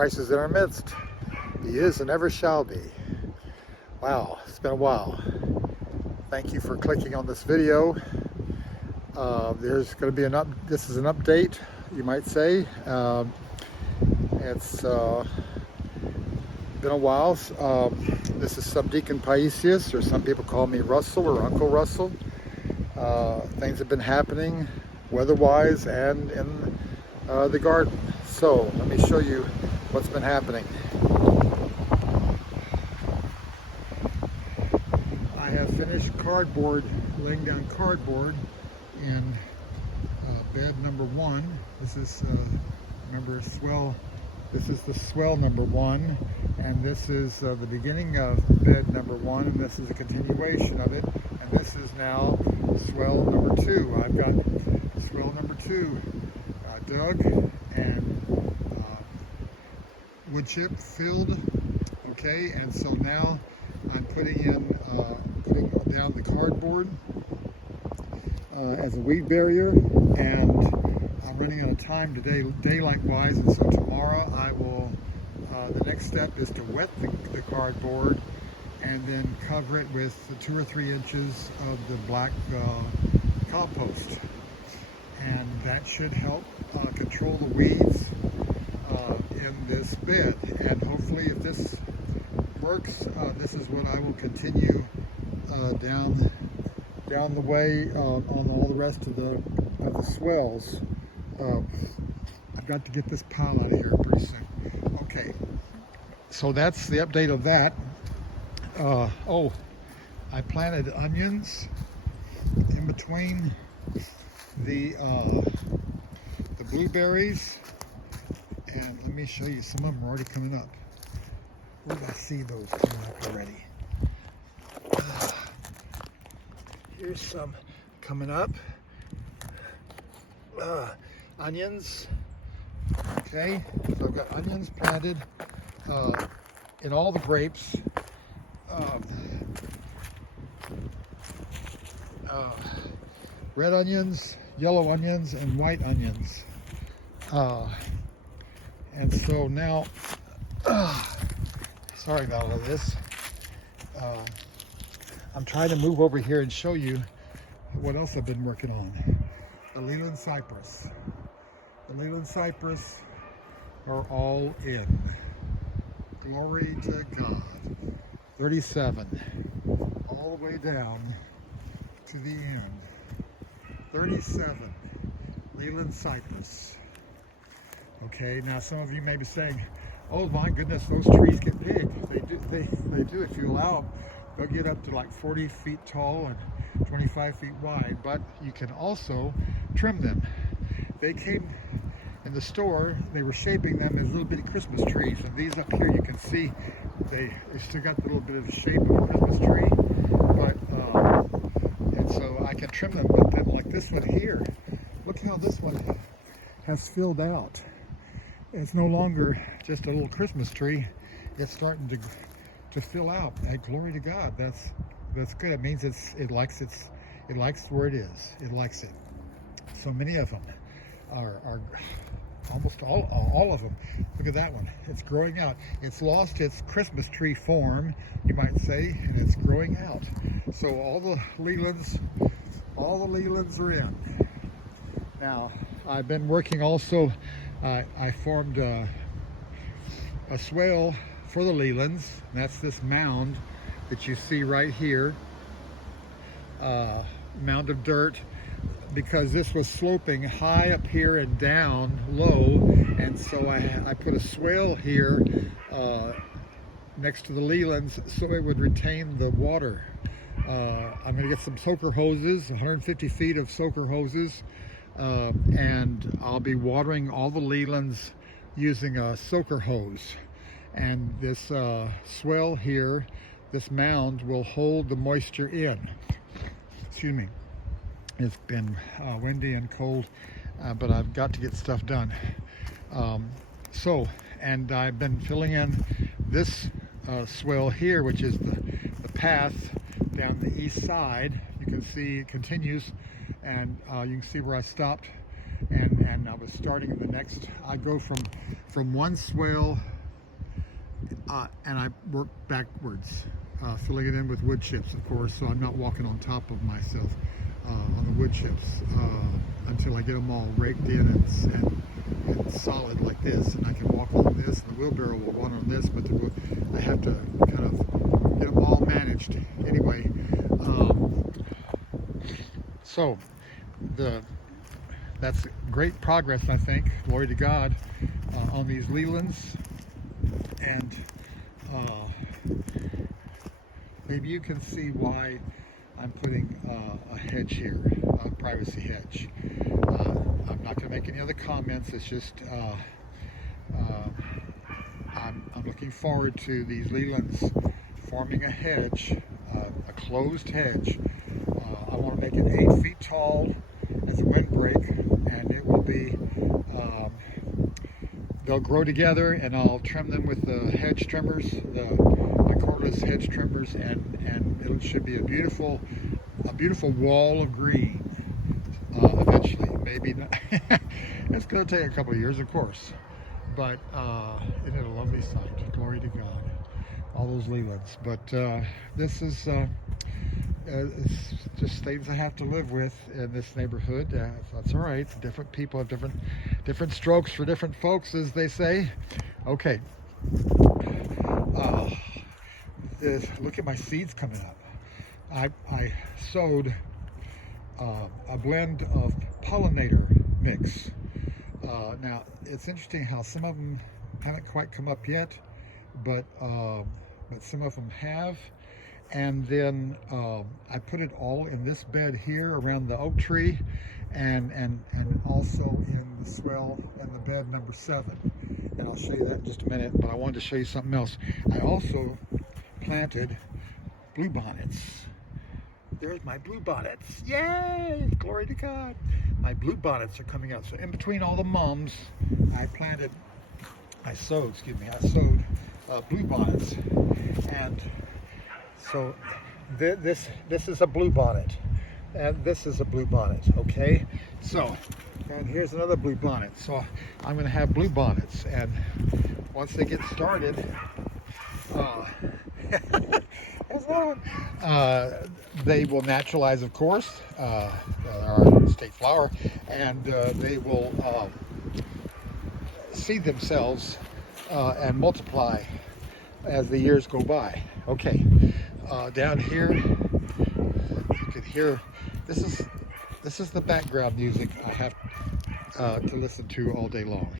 Christ is in our midst. He is and ever shall be. Wow, it's been a while. Thank you for clicking on this video. There's going to be this is an update, you might say. It's been a while. This is Subdeacon Paisius, or some people call me Russell or Uncle Russell. Things have been happening weather-wise and in the garden. So let me show you what's been happening. I have finished laying down cardboard in bed number 1. This is remember swell. This is the swell number 1, and this is the beginning of bed number 1, and this is a continuation of it. And this is now swell number 2. I've got swell number 2 dug and wood chip filled. Okay, and so now I'm putting down the cardboard as a weed barrier, and I'm running out of time today, daylight wise, and so tomorrow I will, the next step is to wet the cardboard and then cover it with 2 or 3 inches of the black compost, and that should help control the weeds in this bed. And hopefully, if this works, this is what I will continue down the way on all the rest of the swells. I've got to get this pile out of here pretty soon. Okay, so that's the update of that. Oh, I planted onions in between the blueberries, and let me show you, some of them are already coming up. Where did I see those coming up already? Here's some coming up. Onions. Okay, so I've got onions planted in all the grapes. Red onions, yellow onions, and white onions. And so now, sorry about all this. I'm trying to move over here and show you what else I've been working on. The Leyland Cypress. The Leyland Cypress are all in. Glory to God. 37. All the way down to the end. 37. Leyland Cypress. Okay, now some of you may be saying, oh my goodness, those trees get big. They do if you allow them. They'll get up to like 40 feet tall and 25 feet wide, but you can also trim them. They came in the store, they were shaping them as little bitty Christmas trees, and these up here you can see they still got a little bit of the shape of a Christmas tree, but and so I can trim them. But then like this one here, look how this one has filled out. It's no longer just a little Christmas tree. It's starting to fill out. Glory to God. That's good. It means it likes where it is. It likes it. So many of them are almost all of them. Look at that one. It's growing out. It's lost its Christmas tree form, you might say, and it's growing out. So all the Leylands are in. Now, I've been working also. I formed a swale for the Leylands. That's this mound that you see right here. Mound of dirt, because this was sloping high up here and down low, and so I put a swale here next to the Leylands so it would retain the water. I'm going to get some soaker hoses, 150 feet of soaker hoses, and I'll be watering all the Leylands using a soaker hose. And this swell here, this mound, will hold the moisture in. Excuse me. It's been windy and cold, but I've got to get stuff done. And I've been filling in this swell here, which is the path down the east side. You can see it continues, and you can see where I stopped, and and I was starting the next. I go from one swale, and I work backwards, filling it in with wood chips, of course, so I'm not walking on top of myself on the wood chips until I get them all raked in and solid like this, and I can walk on this, and the wheelbarrow will run on this, but I have to kind of get them all managed. Anyway, so that's great progress, I think. Glory to God on these Leylands, and maybe you can see why I'm putting a hedge here, a privacy hedge. I'm not going to make any other comments. It's just I'm looking forward to these Leylands forming a hedge, a closed hedge. I want to make it 8 feet tall as a windbreak, and it will be, they'll grow together, and I'll trim them with the hedge trimmers, my cordless hedge trimmers, and it should be a beautiful wall of green eventually. Maybe not. It's going to take a couple of years, of course, but isn't it a lovely sight? Glory to God, all those Leylands. But this is it's just things I have to live with in this neighborhood. That's all right. Different people have different strokes for different folks, as they say. Okay. Look at my seeds coming up. I sowed a blend of pollinator mix. Now it's interesting how some of them haven't quite come up yet, but some of them have. And then I put it all in this bed here around the oak tree, and also in the swell in the bed number 7. And I'll show you that in just a minute, but I wanted to show you something else. I also planted bluebonnets. There's my bluebonnets. Yay! Glory to God. My bluebonnets are coming out. So in between all the mums, I sowed bluebonnets. And so this is a bluebonnet, and this is a bluebonnet, okay? So, and here's another bluebonnet. So I'm going to have bluebonnets, and once they get started, they will naturalize, of course. Our state flower, and they will seed themselves and multiply as the years go by. Okay, down here you can hear, this is the background music I have to listen to all day long.